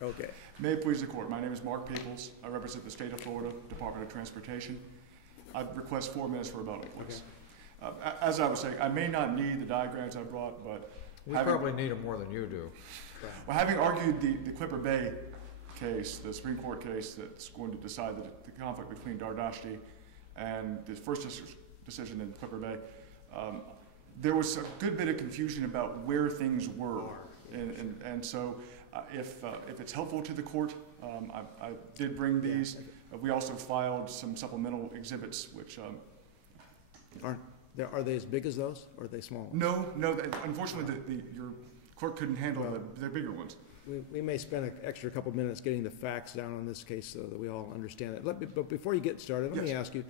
Okay. May it please the court. My name is Mark Peoples. I represent the state of Florida Department of Transportation. I request 4 minutes for rebuttal, please. Okay. As I was saying, I may not need the diagrams I brought, but we probably need them more than you do. Well, having argued the Clipper Bay case, the Supreme Court case that's going to decide the conflict between Dardashti and the first decision in Clipper Bay, there was a good bit of confusion about where things were, and so if it's helpful to the court, I did bring these. We also filed some supplemental exhibits, which are they as big as those, or are they small? No. Unfortunately, your court couldn't handle the bigger ones. We may spend an extra couple minutes getting the facts down on this case so that we all understand it. But before you get started, let me ask you.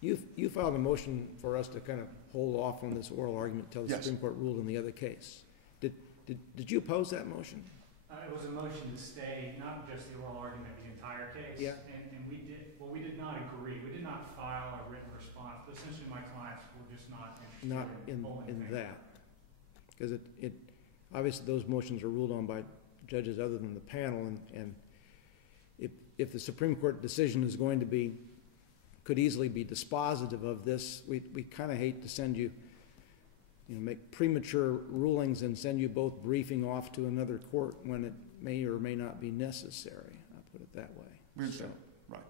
You filed a motion for us to kind of hold off on this oral argument until the Supreme Court ruled in the other case. Did you oppose that motion? It was a motion to stay, not just the oral argument, the entire case. Yeah. And we did not agree. We did not file a written response. But essentially, my clients were just not interested in that, because it obviously those motions are ruled on by judges other than the panel, and if the Supreme Court decision is going to be could easily be dispositive of this, we kind of hate to send you, make premature rulings and send you both briefing off to another court when it may or may not be necessary. I'll put it that way. We understand. Right.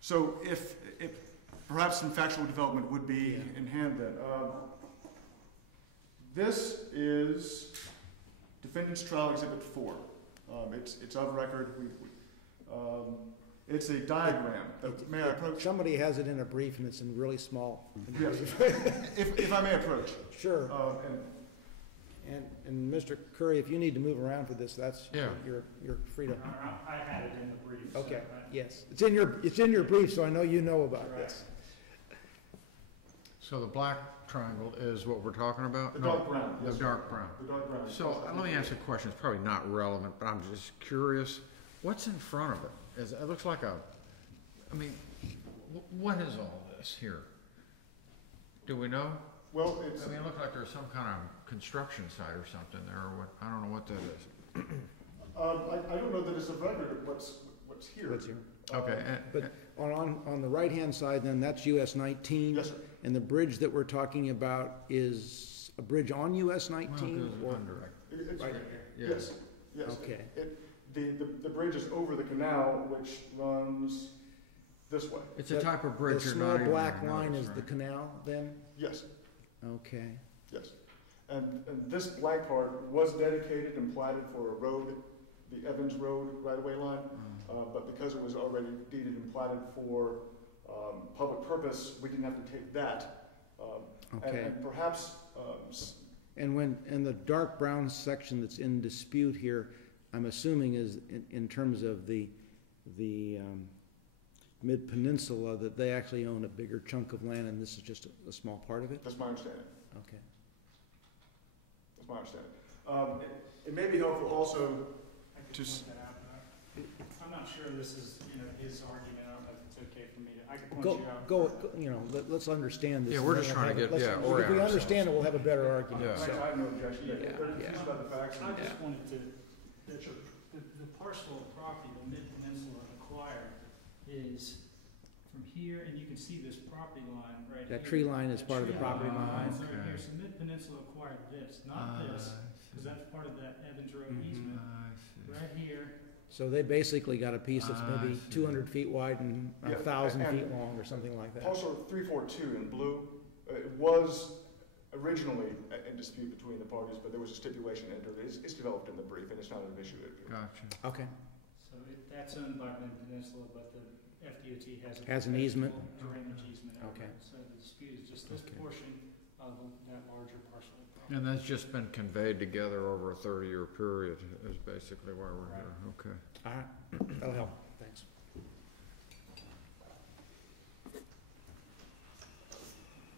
So if perhaps some factual development would be in hand then. This is Defendant's Trial Exhibit 4. It's of record. It's a diagram. May I approach? Somebody has it in a brief, and it's in really small. Yes. if I may approach. Sure. And Mr. Curry, if you need to move around for this, that's you're free to. I had it in the brief. Okay. So yes, it's in your brief, so I know you know about this. So the black triangle is what we're talking about? The dark brown. The dark brown. The dark brown. So let me ask a question. It's probably not relevant, but I'm just curious. What's in front of it? It looks like what is all this here? Do we know? Well, it looks like there's some kind of construction site or something there, or what? I don't know what that is. I don't know that it's a record of what's here. What's here? Okay. But on the right-hand side, then, that's US 19. Yes, sir. And the bridge that we're talking about is a bridge on US 19? It's right here. Yes. Okay. The bridge is over the canal, which runs this way. It's a type of bridge. The small black line is the canal, then? Yes. Okay. Yes. And this black part was dedicated and platted for a road, the Evans Road right-of-way line, but because it was already deeded and platted for public purpose, we didn't have to take that. Okay. And perhaps... And the dark brown section that's in dispute here, I'm assuming is in terms of the Mid-Peninsula, that they actually own a bigger chunk of land, and this is just a small part of it? That's my understanding. Okay. That's my understanding. It may be helpful also to... I'm not sure this is his argument. I don't know if it's okay for me to... I can point you out. Let's understand this. Yeah, we're just trying to get... If we understand it, we'll have a better argument. Yeah. So. I have no objection. About the facts. I just wanted to... The parcel of property the Mid-Peninsula acquired is from here, and you can see this property line right here. That tree line is part of the property line. Right here. So Mid-Peninsula acquired this, not this, because that's part of that Evans Road easement. Right here. So they basically got a piece that's maybe 200 feet wide and 1,000 feet long or something like that. Parcel 342 in blue, it was originally in dispute between the parties, but there was a stipulation entered. It's developed in the brief, and it's not an issue. Gotcha. Okay. So that's owned by Mid-Peninsula, but the FDOT has an easement. Drainage easement. Okay. So the dispute is just this portion of that larger parcel. And that's just been conveyed together over a 30-year period is basically why we're here. Okay. All right. That'll help. Thanks.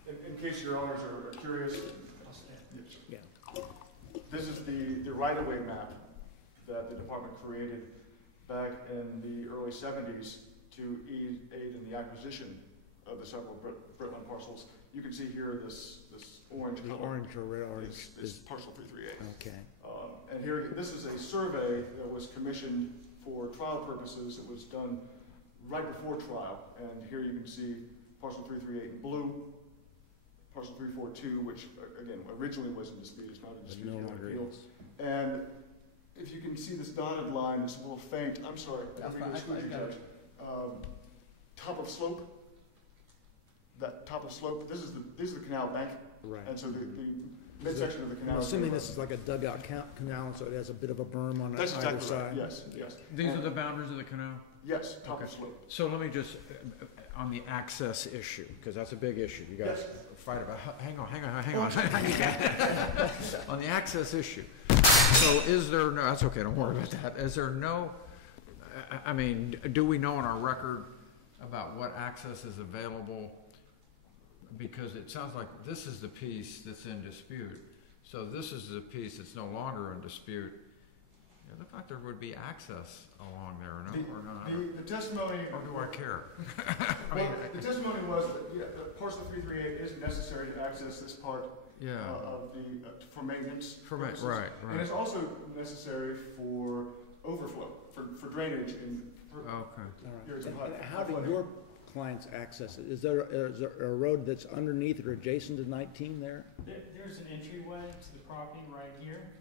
In case your honors are curious, yeah. This is the right-of-way map that the department created back in the early 70s to aid in the acquisition of the several Britland parcels. You can see here this orange The color orange or red orange is parcel 338. okay. And here, this is a survey that was commissioned for trial purposes. It was done right before trial, and here you can see parcel 338 in blue, parcel 342, which again originally was in dispute. It's not in dispute. No longer is. And if you can see this dotted line, it's a little faint. I'm sorry. Top of slope. That top of slope. This is the canal bank. Right. And so the midsection of the canal. I'm assuming this is like a dugout canal, so it has a bit of a berm on That's either exactly side. right. Yes, yes. These are the boundaries of the canal? Yes, top of Okay. slope. So let me just, on the access issue, because that's a big issue, you guys Yes. fight about, hang on. On the access issue, so is there, no, that's okay, don't worry about that. Is there no, I mean, do we know on our record about what access is available? Because it sounds like this is the piece that's in dispute, so this is the piece that's no longer in dispute. It looked like there would be access along there, or not? The testimony. Or do I care? The testimony was that the parcel 338 isn't necessary to access this part of the for maintenance. Purposes. Right. And it's also necessary for overflow, for drainage in periods of high. And how do your clients access it? Is there a road that's underneath or adjacent to 19 there? There's an entryway to the property right here.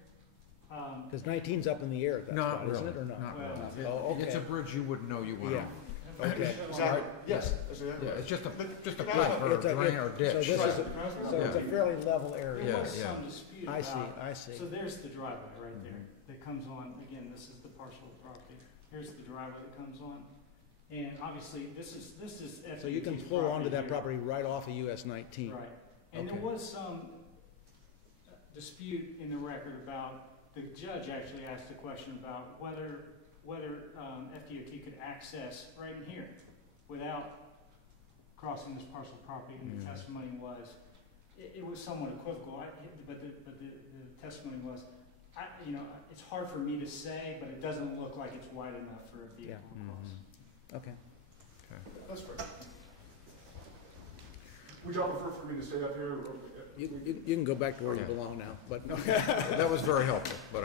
Because 19's up in the air at that spot, isn't it, or not? Not really. Oh, okay. It's a bridge you wouldn't know you went Yeah. on. Okay. Exactly. Yes. That's exactly Yeah, right. it's just a Can cliff I- or a drain or a So ditch. this is, so it's a fairly level area. There Yeah, was yeah. some dispute I about. see. So there's the driveway right there that comes on, again, this is the parcel of property. Here's the driveway that comes on. And obviously, this is FDOT's So you can pull onto that here. property right off of US 19. Right. And there Okay. was some dispute in the record about, the judge actually asked a question about whether FDOT could access right in here without crossing this parcel of property, and the testimony was, it was somewhat equivocal, but the testimony was, it's hard for me to say, but it doesn't look like it's wide enough for a vehicle to cross. Okay. That's great. Would y'all prefer for me to stay up here? Or, You can go back to where you Yeah. belong now, but That was very helpful, but,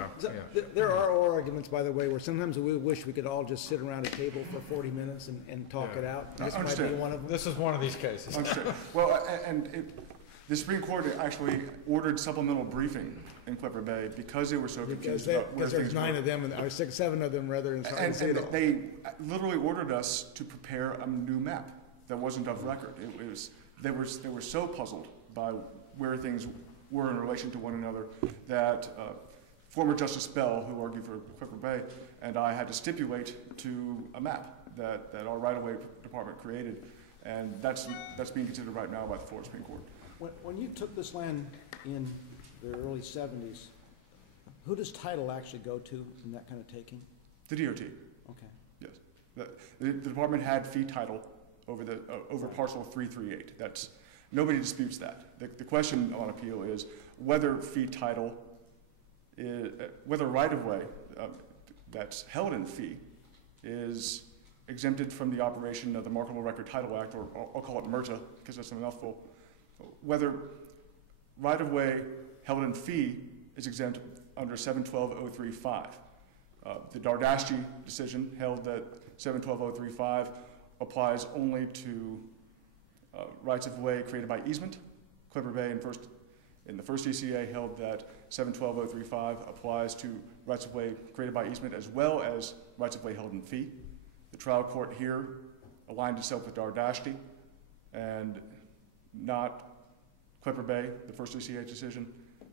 there are arguments, by the way, where sometimes we wish we could all just sit around a table for 40 minutes and talk Yeah. it out. I This might be understand. one of them. This is one of these cases. Understood. Well, the Supreme Court actually ordered supplemental briefing in Clipper Bay because they were so confused about where Because there's things 9 were. of them, or 6, 7 of them rather, and so I And see it all. they literally ordered us to prepare a new map that wasn't of record. They were so puzzled by where things were in relation to one another that former Justice Bell, who argued for Clipper Bay, and I had to stipulate to a map that our right-of-way department created, and that's being considered right now by the Florida Supreme Court. When you took this land in the early 70s, who does title actually go to in that kind of taking? The DOT. Okay. Yes. The department had fee title over parcel 338. Nobody disputes that. The question on appeal is whether fee title whether right-of-way that's held in fee is exempted from the operation of the Marketable Record Title Act, or I'll call it MRTA because that's a mouthful. Whether right-of-way held in fee is exempt under 712.035. The Dardashti decision held that 712.035 applies only to rights-of-way created by easement. Clipper Bay in the first DCA held that 712.035 applies to rights-of-way created by easement as well as rights-of-way held in fee. The trial court here aligned itself with Dardashti and not Clipper Bay, the first DCA decision,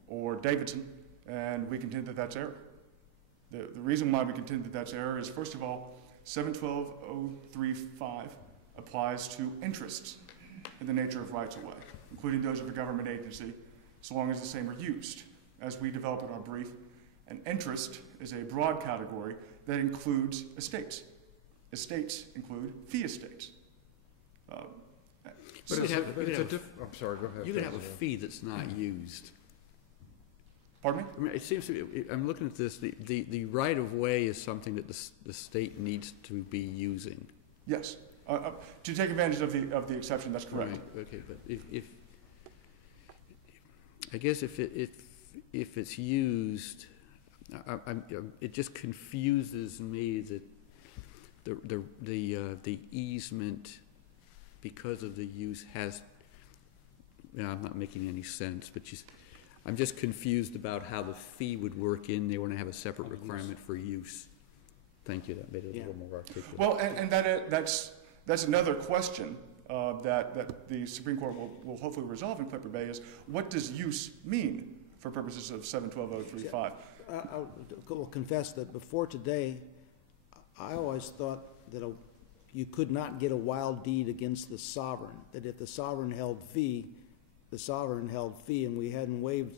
or Davidson, and we contend that that's error. The reason why we contend that that's error is, first of all, 712.035 applies to interests in the nature of rights-of-way, including those of a government agency, so long as the same are used. As we develop in our brief, an interest is a broad category that includes estates. Estates include fee estates. But I'm sorry, go ahead. You can have a fee that's not used. Pardon me? I mean, it seems to me, I'm looking at this, the right-of-way is something that the state needs to be using. Yes. To take advantage of the exception, that's correct. Right, okay, but if I guess if it's used, it just confuses me that the easement, because of the use, has. I'm not making any sense, but I'm just confused about how the fee would work in there when I have a separate requirement for use. Thank you. That made it a little more articulate. Well, and that's another question that the Supreme Court will hopefully resolve in Clipper Bay is, what does use mean for purposes of 712.035? I will confess that before today, I always thought that you could not get a wild deed against the sovereign, that if the sovereign held fee, and we hadn't waived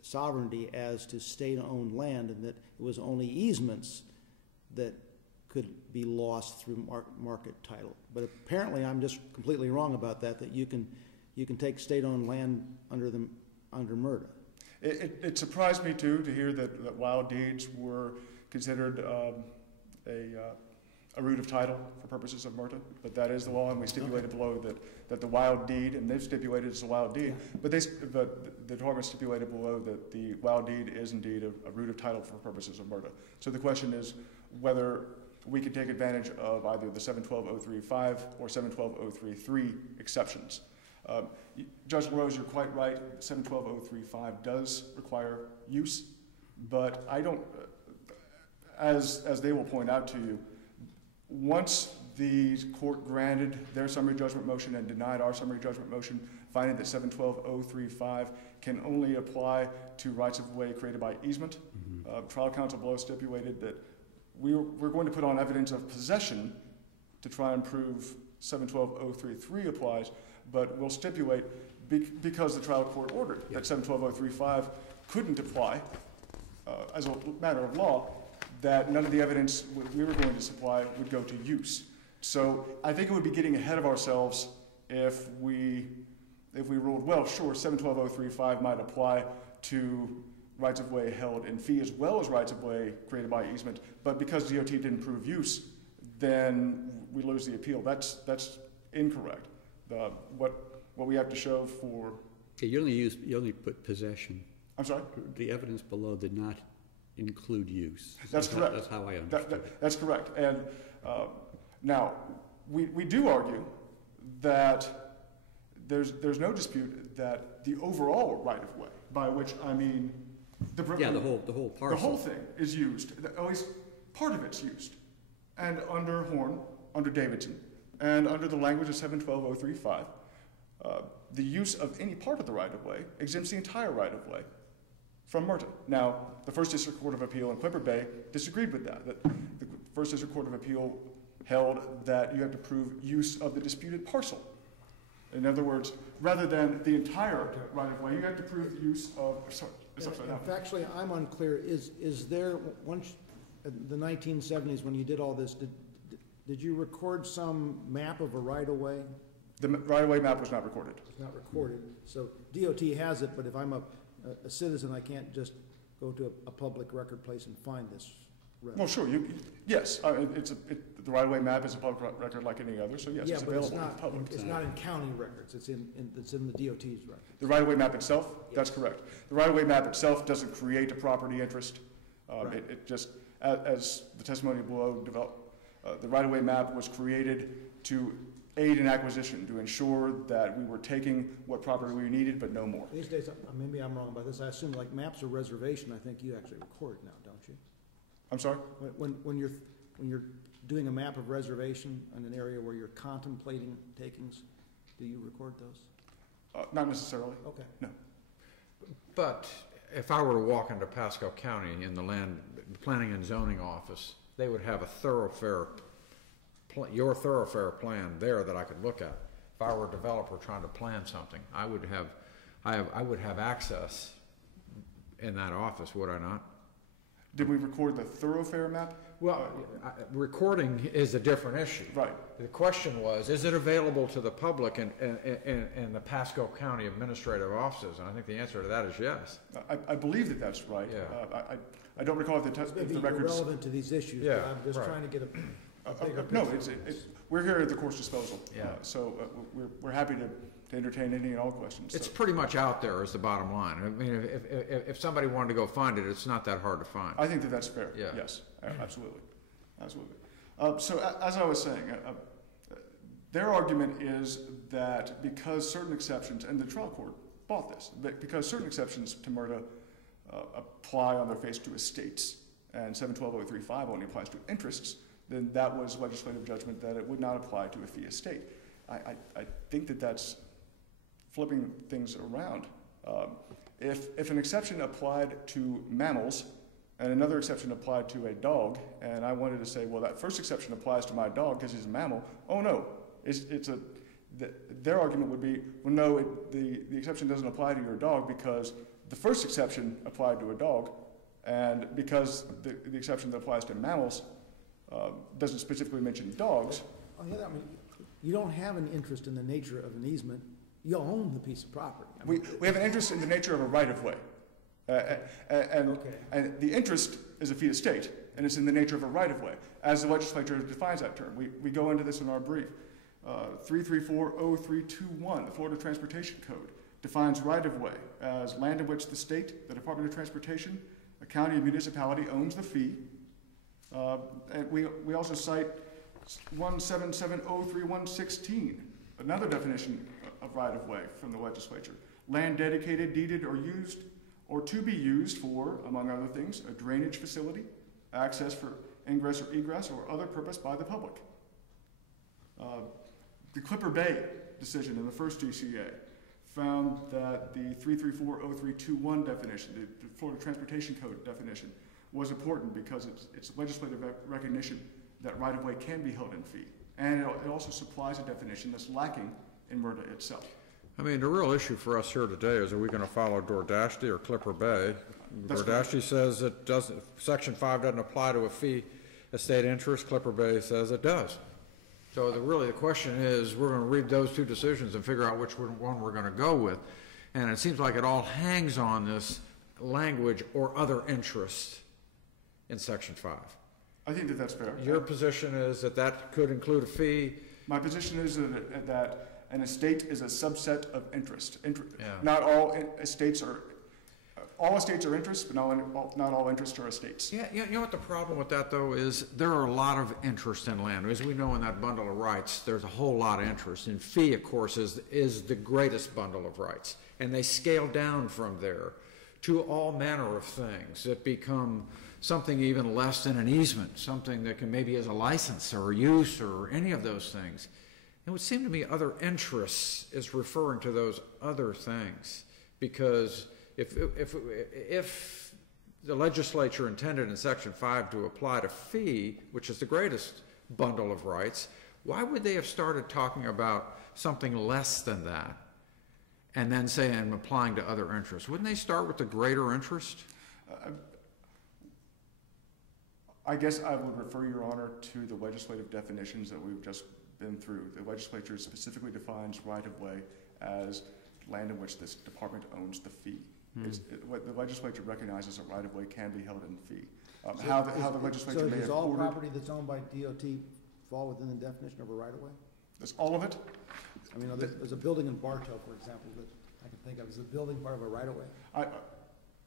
sovereignty as to state-owned land, and that it was only easements that could be lost through market title. But apparently I'm just completely wrong about that you can take state-owned land under MRTA. It surprised me too to hear that wild deeds were considered a root of title for purposes of MRTA, but that is the law, and we stipulated below that the wild deed, and they've stipulated it's a wild deed, but the department stipulated below that the wild deed is indeed a root of title for purposes of MRTA. So the question is whether we could take advantage of either the 712.035 or 712.033 exceptions. Judge LaRose, you're quite right. 712.035 does require use, but I don't, as they will point out to you, once the court granted their summary judgment motion and denied our summary judgment motion, finding that 712.035 can only apply to rights-of-way created by easement, trial counsel below stipulated that we're going to put on evidence of possession to try and prove 712.033 applies, but we'll stipulate because the trial court ordered that 712.035 couldn't apply as a matter of law, that none of the evidence we were going to supply would go to use. So I think it would be getting ahead of ourselves if we ruled, well, sure, 712.035 might apply to rights-of-way held in fee as well as rights-of-way created by easement, but because DOT didn't prove use, then we lose the appeal. That's incorrect. What we have to show for... Okay, you only put possession. I'm sorry? The evidence below did not include use. That's correct. That's how I understood it. That's correct. And now, we do argue that there's no dispute that the overall right-of-way, by which I mean the whole parcel. The whole thing is used. At least part of it's used. And under Horn, under Davidson, and under the language of 712.035, the use of any part of the right-of-way exempts the entire right-of-way from MRTA. Now, the First District Court of Appeal in Clipper Bay disagreed with that. The First District Court of Appeal held that you have to prove use of the disputed parcel. In other words, rather than the entire right-of-way, you have to prove the use of... Factually, I'm unclear. Is there, once the 1970s, when you did all this, did you record some map of a right-of-way? The right-of-way map was not recorded. It's not recorded. So DOT has it, but if I'm a citizen, I can't just go to a public record place and find this road. Well, sure. Yes. The right-of-way map is a public record like any other, so yes, it's available to the public. It's not in county records. It's in the DOT's record. The right-of-way map itself? Yes. That's correct. The right-of-way map itself doesn't create a property interest. Right. It just, as the testimony below developed, the right-of-way map was created to aid in acquisition, to ensure that we were taking what property we needed, but no more. These days, maybe I'm wrong about this, I assume like maps of reservation, I think you actually record now, don't you? I'm sorry? When you're doing a map of reservation in an area where you're contemplating takings, do you record those? Not necessarily. Okay. No. But if I were to walk into Pasco County in the planning and zoning office, they would have a your thoroughfare plan there that I could look at. If I were a developer trying to plan something, I would have access in that office, would I not? Did we record the thoroughfare map? Well, recording is a different issue. Right. The question was, is it available to the public in the Pasco County administrative offices? And I think the answer to that is yes. I believe that's right. Yeah. I don't recall if the records... relevant to these issues, yeah, but I'm just trying to get a bigger no, picture. we're here at the court's disposal. Yeah. So we're happy to entertain any and all questions. It's So pretty much out there is the bottom line. I mean, if somebody wanted to go find it, it's not that hard to find. I think that that's fair. Yeah. Yes, absolutely. Absolutely. As I was saying, their argument is that because certain exceptions, and the trial court bought this, that because certain exceptions to MRTA apply on their face to estates, and 712.035 only applies to interests, then that was legislative judgment that it would not apply to a fee estate. I think that that's flipping things around. If an exception applied to mammals and another exception applied to a dog, and I wanted to say, well, that first exception applies to my dog because he's a mammal, oh no, their argument would be, well, no, the exception doesn't apply to your dog because the first exception applied to a dog, and because the exception that applies to mammals doesn't specifically mention dogs. On the other, I mean, you don't have an interest in the nature of an easement. You own the piece of property. I mean, We have an interest in the nature of a right-of-way. And the interest is a fee estate, and it's in the nature of a right-of-way, as the legislature defines that term. We go into this in our brief. 3340321, the Florida Transportation Code, defines right-of-way as land in which the state, the Department of Transportation, a county or municipality owns the fee. And we also cite 17703.116, another definition of right-of-way from the legislature. Land dedicated, deeded, or used, or to be used for, among other things, a drainage facility, access for ingress or egress, or other purpose by the public. The Clipper Bay decision in the first DCA found that the 3340321 definition, the Florida Transportation Code definition, was important because it's legislative recognition that right-of-way can be held in fee. And it also supplies a definition that's lacking in MRTA itself. I mean, the real issue for us here today is, are we going to follow Dardashti or Clipper Bay? That's Dardashti says it doesn't, Section 5 doesn't apply to a fee estate interest. Clipper Bay says it does. So really the question is, we're going to read those two decisions and figure out which one we're going to go with. And it seems like it all hangs on this language or other interest in Section 5. I think that that's fair. Your position is that that could include a fee? My position is that an estate is a subset of interest. Yeah. Not all estates are, all estates are interests, but not all interests are estates. Yeah, you know what the problem with that, though, is there are a lot of interest in land. As we know in that bundle of rights, there's a whole lot of interest. And fee, of course, is the greatest bundle of rights. And they scale down from there to all manner of things that become something even less than an easement, something that can maybe as a license or use or any of those things. It would seem to me other interests is referring to those other things, because if the legislature intended in Section 5 to apply to fee, which is the greatest bundle of rights, why would they have started talking about something less than that and then say I'm applying to other interests? Wouldn't they start with the greater interest? I guess I would refer, Your Honor, to the legislative definitions that we've just been through. The legislature specifically defines right-of-way as land in which this department owns the fee. What the legislature recognizes a right-of-way can be held in fee. How the legislature may have does all ordered, property that's owned by DOT fall within the definition of a right-of-way? does all of it? I mean, there's a building in Bartow, for example, that I can think of. Is the building part of a right-of-way?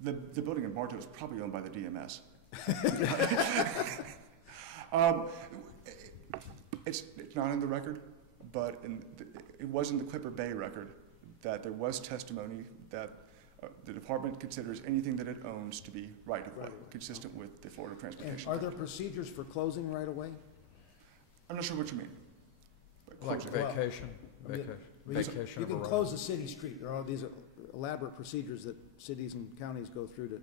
The building in Bartow is probably owned by the DMS. It's not in the record, but it was in the Clipper Bay record that there was testimony that the department considers anything that it owns to be right-of-way, consistent with the Florida Transportation And are there Code. procedures for closing right-of-way? I'm not sure what you mean. Like vacation? Well, Vacation you of a can right. close a city street. There are these elaborate procedures that cities and counties go through to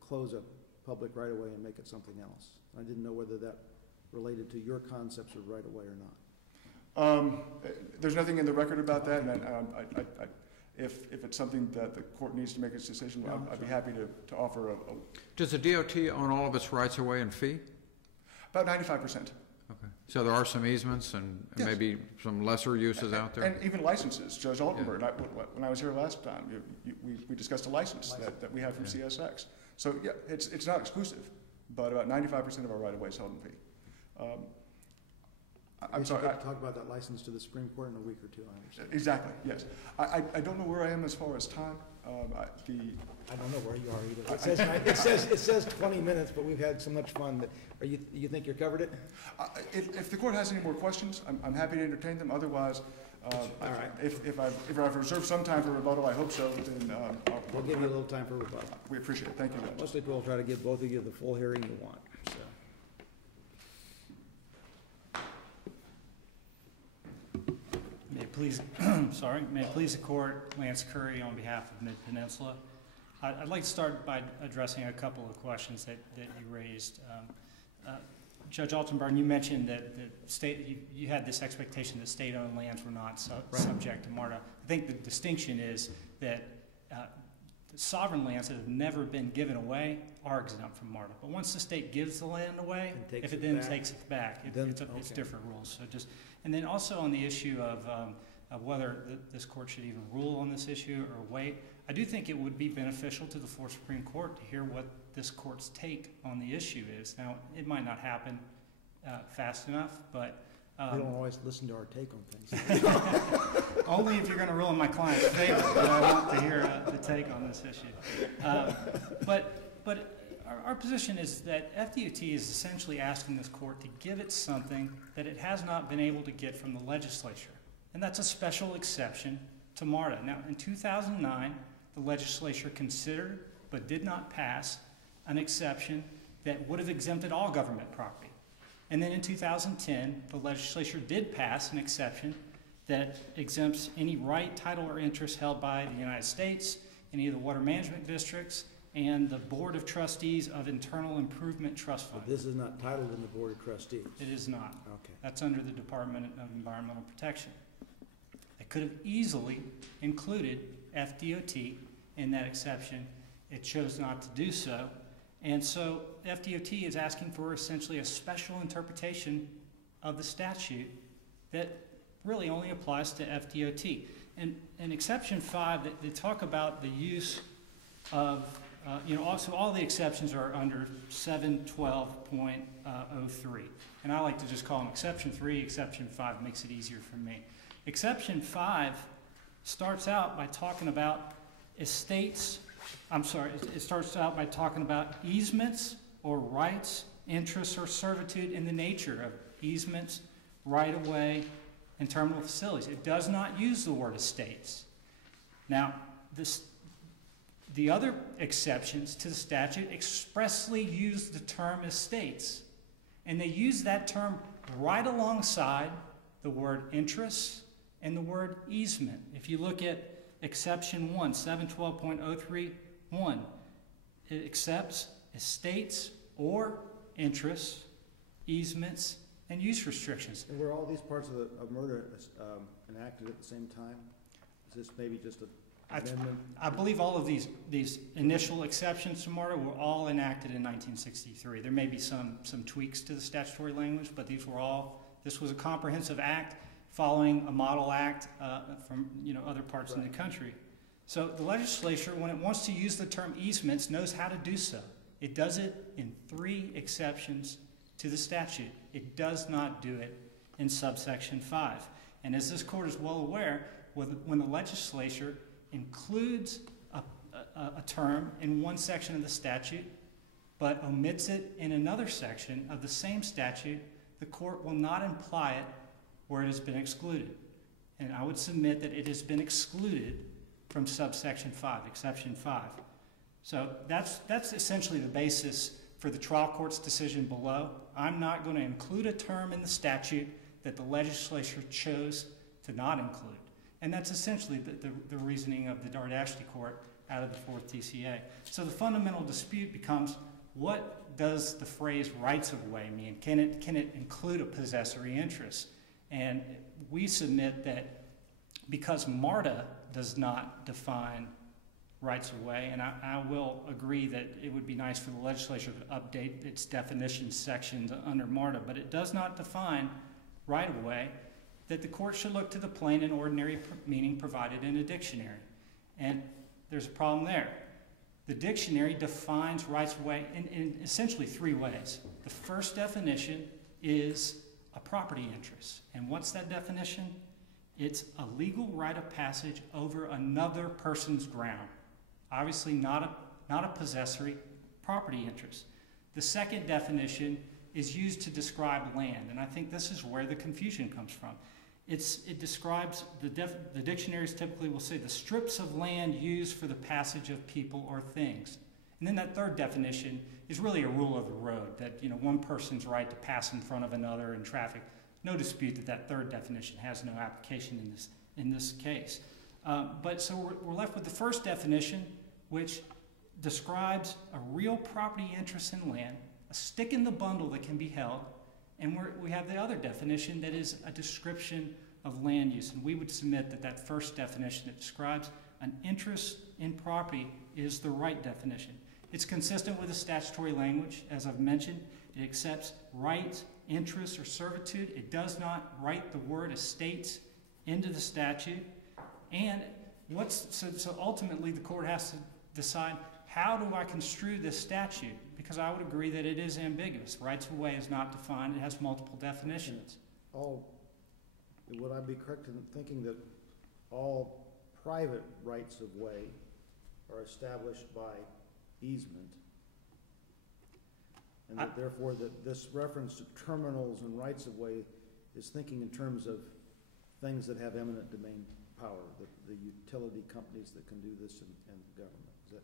close a public right-of-way and make it something else. I didn't know whether that related to your concepts of right-of-way or not. There's nothing in the record about that, and if it's something that the court needs to make its decision, I'd be happy to offer Does the DOT own all of its rights away in fee? about 95%. Okay. So there are some easements and Yes. maybe some lesser uses out there? And even licenses. Judge Altenberg, when I was here last time, we discussed a license that we have from CSX. So yeah, it's not exclusive, but about 95% of our right-of-way is held in fee. I'm sorry. Talk about that license to the Supreme Court in a week or two, I understand. Exactly, yes. I don't know where I am as far as time. I don't know where you are either. It says 20 minutes, but we've had so much fun that, you think you're covered it? If the court has any more questions, I'm happy to entertain them. Otherwise, all right. if I've reserved some time for rebuttal, I hope so, then We'll give you a little time for rebuttal. we appreciate it. Thank you, Judge. Most people will try to give both of you the full hearing you want, so. May it please, may it please the court, Lance Curry on behalf of Mid-Peninsula. I'd like to start by addressing a couple of questions that you raised. Judge Altenburn, you mentioned that you had this expectation that state-owned lands were not subject to MARTA. I think the distinction is that sovereign lands that have never been given away are exempt from MARTA. But once the state gives the land away, if it then takes it back, it's different rules. So and then also on the issue of whether this court should even rule on this issue or wait, I do think it would be beneficial to the Florida Supreme Court to hear what this court's take on the issue is. Now, it might not happen fast enough, but we don't always listen to our take on things. Only if you're going to rule in my client's favor, but I want to hear the take on this issue. But our position is that FDOT is essentially asking this court to give it something that it has not been able to get from the legislature, and that's a special exception to MARTA. Now, in 2009, the legislature considered but did not pass an exception that would have exempted all government property. And then in 2010, the legislature did pass an exception that exempts any right, title, or interest held by the United States, any of the water management districts, and the Board of Trustees of Internal Improvement Trust Fund. But this is not titled in the Board of Trustees. It is not. Okay. That's under the Department of Environmental Protection. They could have easily included FDOT in that exception. It chose not to do so. And so FDOT is asking for essentially a special interpretation of the statute that really only applies to FDOT. And in Exception 5, they talk about the use of, also all the exceptions are under 712.03. And I like to just call them Exception 3, Exception 5 makes it easier for me. Exception 5 starts out by talking about it starts out by talking about easements or rights, interests, or servitude in the nature of easements, right-of-way, and terminal facilities. It does not use the word estates. Now, the other exceptions to the statute expressly use the term estates, and they use that term right alongside the word interests and the word easement. If you look at Exception 1, 712.031, it accepts estates or interests, easements, and use restrictions. And were all these parts of murder enacted at the same time? Is this maybe just an amendment? I believe all of these initial exceptions to MARTA were all enacted in 1963. There may be some tweaks to the statutory language, but this was a comprehensive act following a model act from other parts in the country. So the legislature, when it wants to use the term easements, knows how to do so. It does it in 3 exceptions to the statute. It does not do it in subsection 5. And as this court is well aware, when the legislature includes a term in one section of the statute, but omits it in another section of the same statute, the court will not imply it where it has been excluded. And I would submit that it has been excluded from subsection 5, exception 5. So that's essentially the basis for the trial court's decision below. I'm not going to include a term in the statute that the legislature chose to not include. And that's essentially the reasoning of the Dardashti court out of the 4th DCA. So the fundamental dispute becomes, what does the phrase rights of way mean? Can it include a possessory interest? And we submit that because MARTA does not define rights of way, and I will agree that it would be nice for the legislature to update its definition sections under MARTA, but it does not define right of way, that the court should look to the plain and ordinary meaning provided in a dictionary. And there's a problem there. The dictionary defines rights of way in essentially 3 ways. The first definition is a property interest. And what's that definition? It's a legal right of passage over another person's ground. Obviously not a possessory property interest. The second definition is used to describe land, and I think this is where the confusion comes from. It describes, the dictionaries typically will say the strips of land used for the passage of people or things. And then that third definition is really a rule of the road, that one person's right to pass in front of another in traffic. No dispute that that third definition has no application in this case. But so we're left with the first definition, which describes a real property interest in land, a stick in the bundle that can be held, and we have the other definition that is a description of land use. And we would submit that that first definition that describes an interest in property is the right definition. It's consistent with the statutory language, as I've mentioned. It accepts right, interest, or servitude. It does not write the word estates into the statute. And so ultimately the court has to decide, how do I construe this statute? Because I would agree that it is ambiguous. Rights of way is not defined. It has multiple definitions. Would I be correct in thinking that all private rights of way are established by easement? And that therefore that this reference to terminals and rights of way is thinking in terms of things that have eminent domain power, the utility companies that can do this and the government. Is that?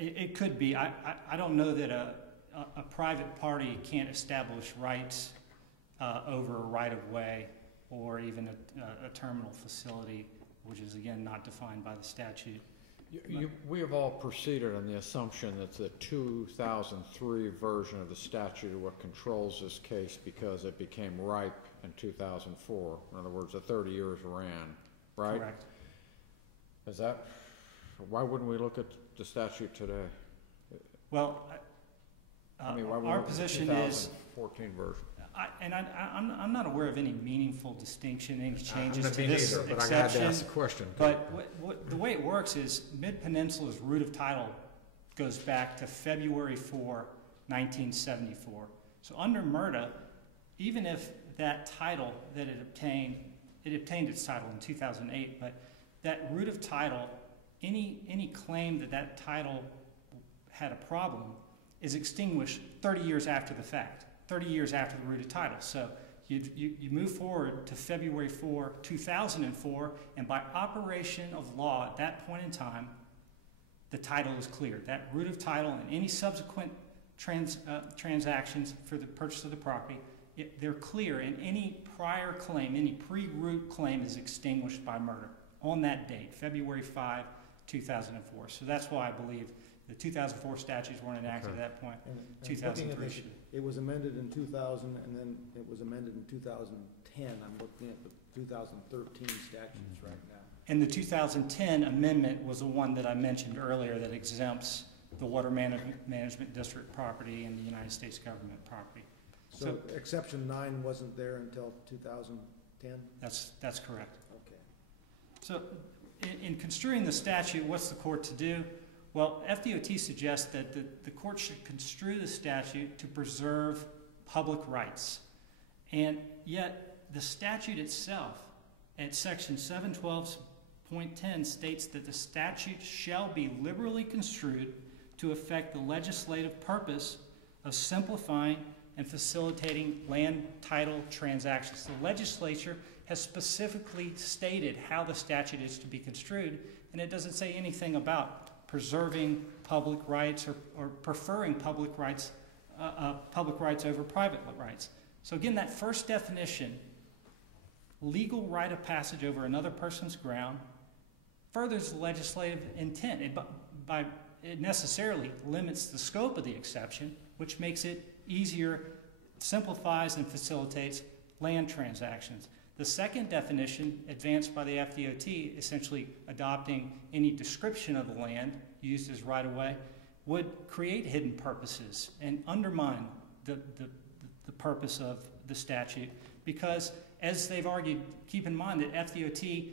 It could be. I don't know that a private party can't establish rights over a right-of-way or even a terminal facility, which is, again, not defined by the statute. We have all proceeded on the assumption that the 2003 version of the statute is what controls this case because it became ripe in 2004. In other words, the 30 years ran, right? Correct. Why wouldn't we look at the statute today? Well, our position is 2014 version. I'm not aware of any meaningful distinction, any changes to this neither, but exception. I had to ask the question. But the way it works is Mid-Peninsula's root of title goes back to February 4, 1974. So under MRTA, even if that title that it obtained its title in 2008, but that root of title, any claim that title had a problem is extinguished 30 years after the fact, 30 years after the root of title. So you move forward to February 4, 2004, and by operation of law at that point in time, the title is cleared. That root of title and any subsequent transactions for the purchase of the property, they're clear, and any prior claim, any pre-root claim is extinguished by murder on that date, February 5, 2004. So that's why I believe the 2004 statutes weren't enacted at that point. 2003. It was amended in 2000, and then it was amended in 2010. I'm looking at the 2013 statutes right now. And the 2010 amendment was the one that I mentioned earlier that exempts the water management district property and the United States government property. So exception 9 wasn't there until 2010? That's correct. Okay. So in construing the statute, what's the court to do? Well, FDOT suggests that the court should construe the statute to preserve public rights. And yet the statute itself at section 712.10 states that the statute shall be liberally construed to effect the legislative purpose of simplifying and facilitating land title transactions. The legislature has specifically stated how the statute is to be construed, and it doesn't say anything about preserving public rights or preferring public rights over private rights. So again, that first definition, legal right of passage over another person's ground, furthers the legislative intent. It necessarily limits the scope of the exception, which makes it easier, simplifies and facilitates land transactions. The second definition, advanced by the FDOT, essentially adopting any description of the land used as right-of-way, would create hidden purposes and undermine the purpose of the statute because, as they've argued, keep in mind that FDOT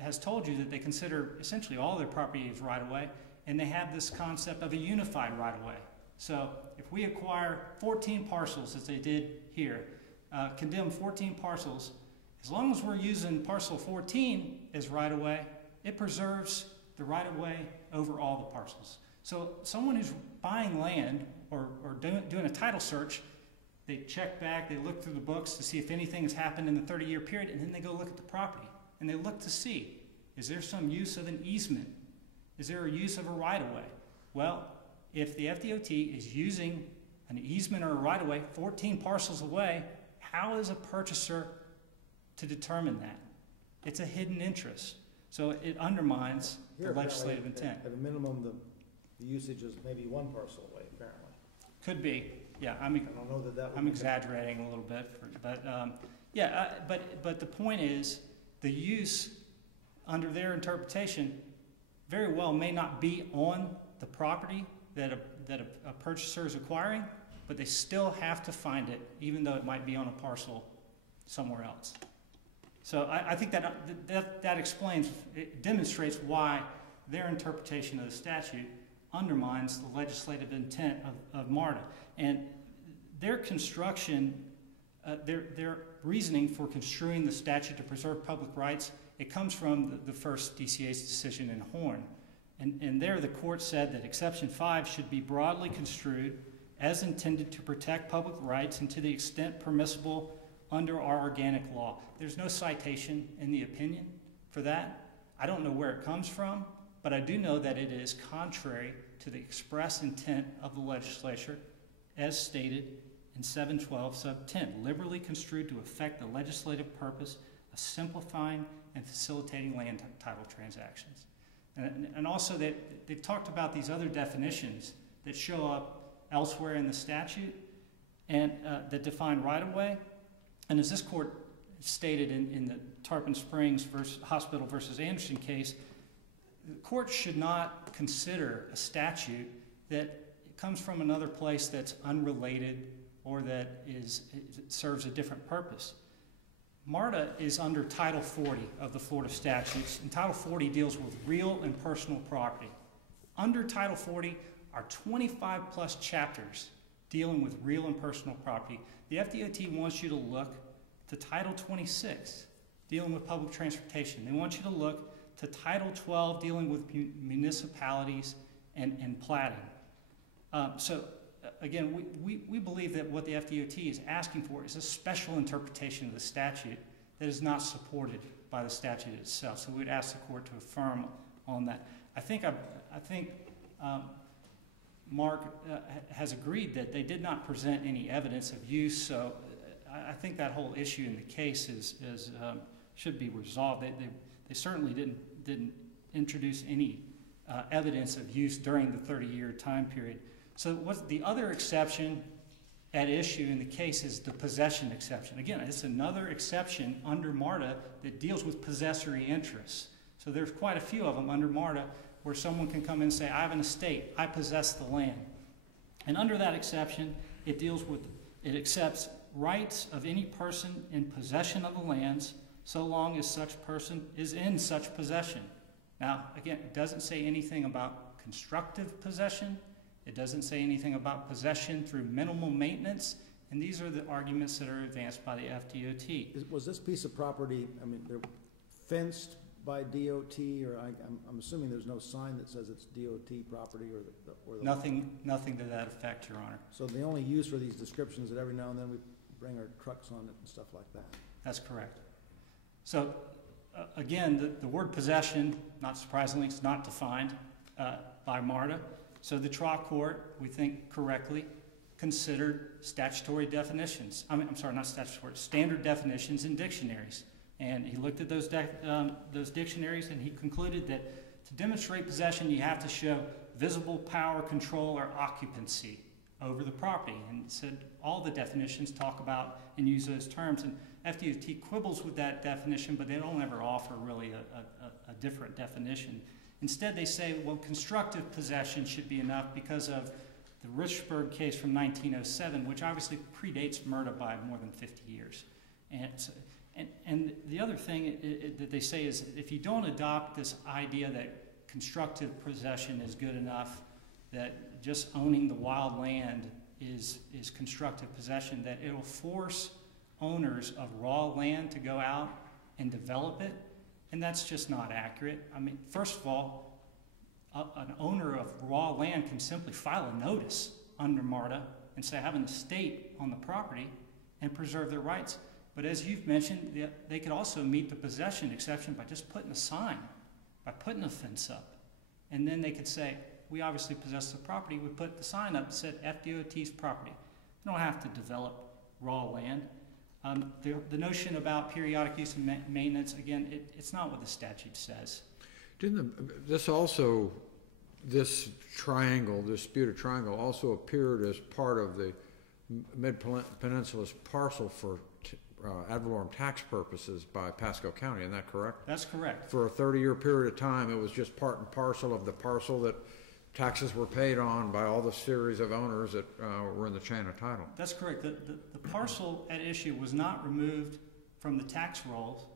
has told you that they consider essentially all their property as right-of-way, and they have this concept of a unified right-of-way. So if we acquire 14 parcels, as they did here, condemn 14 parcels. As long as we're using parcel 14 as right-of-way, it preserves the right-of-way over all the parcels. So someone who's buying land or doing a title search, they check back, they look through the books to see if anything has happened in the 30-year period, and then they go look at the property. And they look to see, is there some use of an easement? Is there a use of a right-of-way? Well, if the FDOT is using an easement or a right-of-way 14 parcels away, how is a purchaser to determine that? It's a hidden interest. So it undermines the legislative intent. At a minimum, the usage is maybe one parcel away, apparently. Could be, yeah. I mean, I don't know that I'm exaggerating a little bit, but the point is, the use under their interpretation very well may not be on the property that a purchaser is acquiring, but they still have to find it, even though it might be on a parcel somewhere else. So I think that explains, it demonstrates why their interpretation of the statute undermines the legislative intent of MARTA. And their construction, their reasoning for construing the statute to preserve public rights, it comes from the first DCA's decision in Horn. And there the court said that Exception 5 should be broadly construed as intended to protect public rights and to the extent permissible under our organic law. There's no citation in the opinion for that. I don't know where it comes from, but I do know that it is contrary to the express intent of the legislature as stated in 712 sub 10, liberally construed to effect the legislative purpose of simplifying and facilitating land title transactions. And also they've talked about these other definitions that show up elsewhere in the statute and that define right-of-way. And as this court stated in the Tarpon Springs Hospital versus Anderson case, the court should not consider a statute that comes from another place that's unrelated or that serves a different purpose. MARTA is under Title 40 of the Florida statutes, and Title 40 deals with real and personal property. Under Title 40 are 25 plus chapters dealing with real and personal property. The FDOT wants you to look to Title 26, dealing with public transportation. They want you to look to Title 12, dealing with municipalities and platting. Again, we believe that what the FDOT is asking for is a special interpretation of the statute that is not supported by the statute itself. So we'd ask the court to affirm on that. I think Mark has agreed that they did not present any evidence of use, so I think that whole issue in the case should be resolved. They certainly didn't introduce any evidence of use during the 30-year time period. So the other exception at issue in the case is the possession exception. Again, it's another exception under MARTA that deals with possessory interests. So there's quite a few of them under MARTA where someone can come in and say, I have an estate, I possess the land. And under that exception, it accepts rights of any person in possession of the lands so long as such person is in such possession. Now, again, it doesn't say anything about constructive possession. It doesn't say anything about possession through minimal maintenance, and these are the arguments that are advanced by the FDOT. Was this piece of property, I mean, they're fenced by DOT, or I'm assuming there's no sign that says it's DOT property or the Nothing to that effect, Your Honor. So the only use for these descriptions is that every now and then we bring our trucks on it and stuff like that. That's correct. So again, the word possession, not surprisingly, is not defined by MARTA. So the trial court, we think correctly, considered statutory definitions. I'm sorry, not statutory, standard definitions in dictionaries. And he looked at those dictionaries and he concluded that to demonstrate possession, you have to show visible power, control, or occupancy over the property. And said all the definitions talk about and use those terms. And FDOT quibbles with that definition, but they don't ever offer really a different definition. Instead, they say, well, constructive possession should be enough because of the Richburg case from 1907, which obviously predates MARTA by more than 50 years. And the other thing that they say is if you don't adopt this idea that constructive possession is good enough, that just owning the wild land is constructive possession, that it'll force owners of raw land to go out and develop it, and that's just not accurate. I mean, first of all, an owner of raw land can simply file a notice under MARTA and say, I have an estate on the property and preserve their rights. But as you've mentioned, they could also meet the possession exception by just putting a sign, by putting a fence up. And then they could say, we obviously possess the property. We put the sign up that said FDOT's property. They don't have to develop raw land. The notion about periodic use and maintenance, again, it's not what the statute says. This triangle, this disputed triangle, also appeared as part of the Mid-Peninsula's parcel for ad valorem tax purposes by Pasco County, isn't that correct? That's correct. For a 30-year period of time, it was just part and parcel of the parcel that taxes were paid on by all the series of owners that were in the chain of title. That's correct. The parcel at issue was not removed from the tax rolls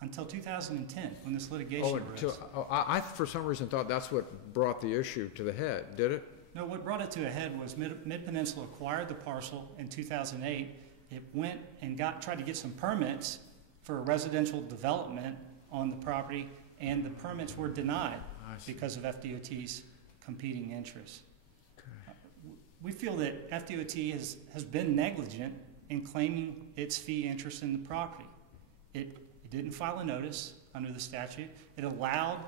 until 2010, when this litigation arose. I, for some reason, thought that's what brought the issue to the head. Did it? No, what brought it to a head was Mid-Peninsula acquired the parcel in 2008. It went and tried to get some permits for a residential development on the property, and the permits were denied because of FDOT's competing interests. Okay. We feel that FDOT has been negligent in claiming its fee interest in the property. It didn't file a notice under the statute. It allowed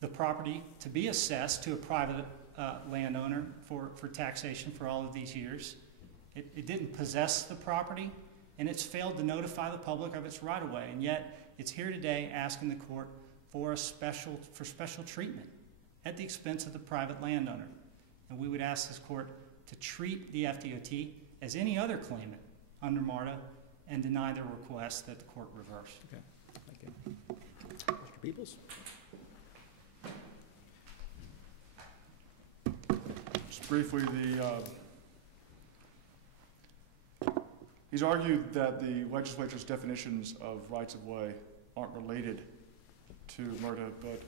the property to be assessed to a private landowner for taxation for all of these years. It didn't possess the property, and it's failed to notify the public of its right-of-way, and yet it's here today asking the court for special treatment at the expense of the private landowner. And we would ask this court to treat the FDOT as any other claimant under MARTA and deny their request that the court reverse. Okay, thank you. Mr. Peoples? Just briefly, he's argued that the legislature's definitions of rights-of-way aren't related to MARTA, but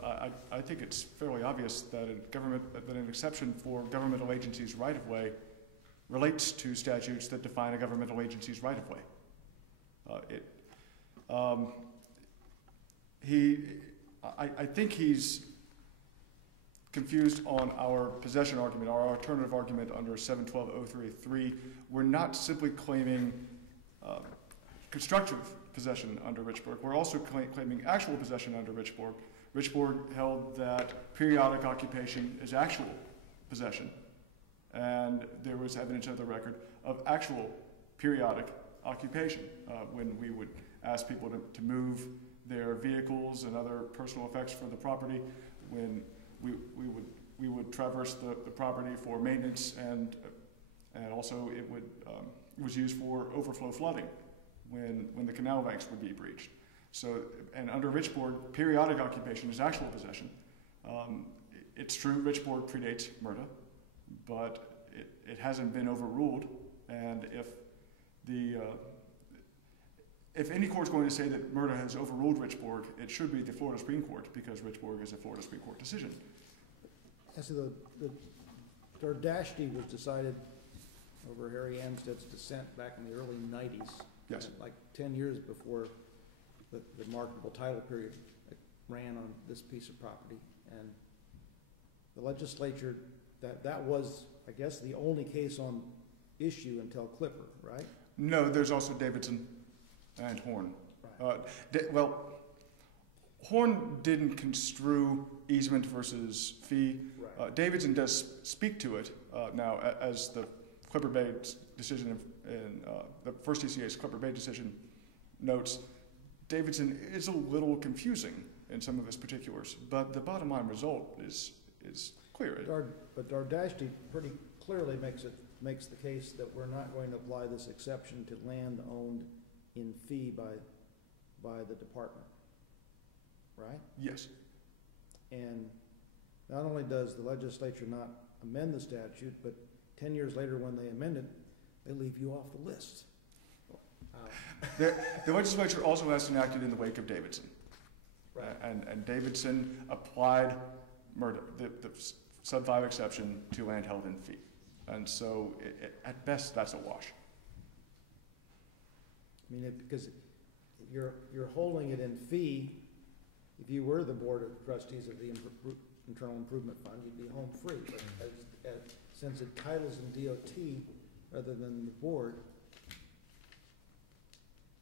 I think it's fairly obvious that an exception for governmental agencies' right-of-way relates to statutes that define a governmental agency's right-of-way. I think he's confused on our possession argument, our alternative argument under 712.03.3. We're not simply claiming constructive possession under Richburg. We're also claiming actual possession under Richburg. Richburg held that periodic occupation is actual possession, and there was evidence of the record of actual periodic occupation when we would ask people to move their vehicles and other personal effects for the property, when we would traverse the property for maintenance, and also it was used for overflow flooding when the canal banks would be breached. So, and under Richburg, periodic occupation is actual possession. It's true Richburg predates MARTA, but it hasn't been overruled, and if any court's going to say that MARTA has overruled Richburg, it should be the Florida Supreme Court, because Richburg is a Florida Supreme Court decision. So the Dardashti was decided over Harry Amstead's dissent back in the early 90s. Yes. Like 10 years before the marketable title period ran on this piece of property. And the legislature, that was, I guess, the only case on issue until Clipper, right? No, there's also Davidson and Horn. Right. Horn didn't construe easement versus fee. Right. Davidson does speak to it now, as the Clipper Bay decision in the first DCA's Clipper Bay decision notes. Davidson is a little confusing in some of its particulars, but the bottom line result is clear. But Dardashti pretty clearly makes the case that we're not going to apply this exception to land owned in fee by the department, right? Yes. And not only does the legislature not amend the statute, but 10 years later when they amend it, they leave you off the list. The legislature also has enacted in the wake of Davidson. Right. And Davidson applied the sub 5 exception to land held in fee. And so at best, that's a wash. I mean, because you're holding it in fee. If you were the board of trustees of the Internal Improvement Fund, you'd be home free. But since it titles in DOT rather than the board,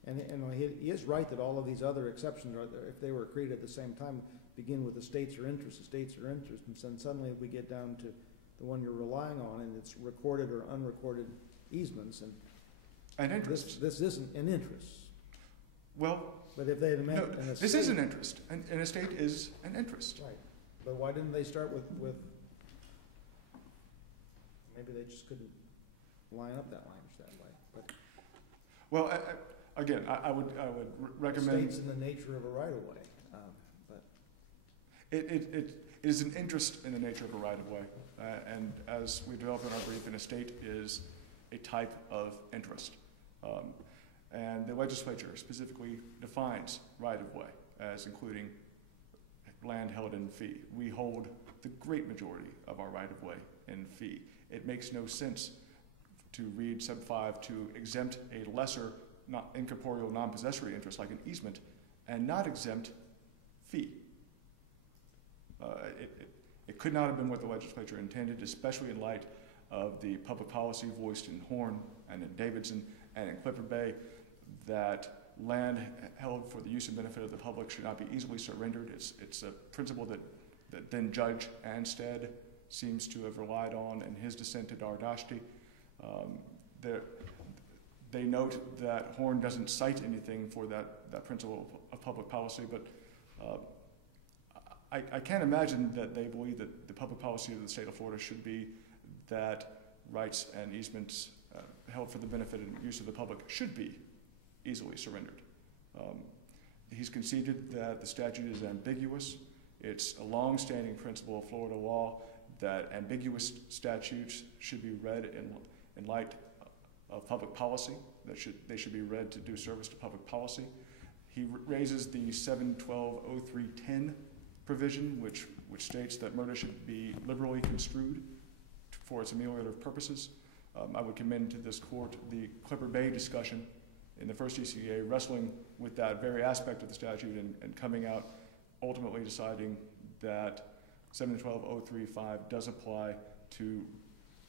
and he is right that all of these other exceptions are there, if they were created at the same time, begin with the states or interest, and then suddenly we get down to the one you're relying on, and it's recorded or unrecorded easements, and interest. This isn't an interest. Well, but if they had meant no, an estate, this is an interest. An estate is an interest. right? But why didn't they start with? Maybe they just couldn't line up that language that way. But well, again, I would recommend. States in the nature of a right of way, but it is an interest in the nature of a right of way, and as we develop in our brief, an estate is a type of interest. And the legislature specifically defines right-of-way as including land held in fee. We hold the great majority of our right-of-way in fee. It makes no sense to read sub 5 to exempt a lesser, not incorporeal, non-possessory interest like an easement and not exempt fee. It could not have been what the legislature intended, especially in light of the public policy voiced in Horn and in Davidson and in Clipper Bay, that land held for the use and benefit of the public should not be easily surrendered. It's a principle that then Judge Anstead seems to have relied on in his dissent to Dardashti. They note that Horn doesn't cite anything for that principle of public policy, but I can't imagine that they believe that the public policy of the state of Florida should be that rights and easements held for the benefit and use of the public should be easily surrendered. He's conceded that the statute is ambiguous. It's a long-standing principle of Florida law that ambiguous statutes should be read in light of public policy, that they should be read to do service to public policy. He raises the 7120310 provision, which states that murder should be liberally construed for its ameliorative purposes. I would commend to this court the Clipper Bay discussion in the first DCA, wrestling with that very aspect of the statute and coming out, ultimately deciding that 7120305 does apply to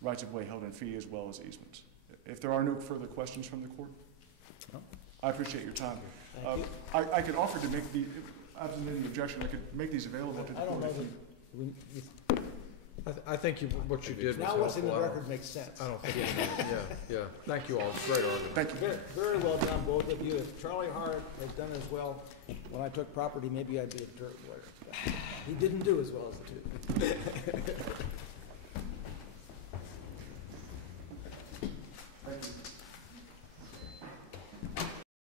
rights of way held in fee as well as easements. If there are no further questions from the court, no. I appreciate your time. Thank you. I could offer to make the, absent any objection, I could make these available to the court. I don't know that I think what you did was now what's in the helpful. record makes sense. I don't think yeah. Thank you all. It's a great argument. Thank you. Very, very well done, both of you. If Charlie Hart had done as well when I took property, maybe I'd be a dirt lawyer. He didn't do as well as the two.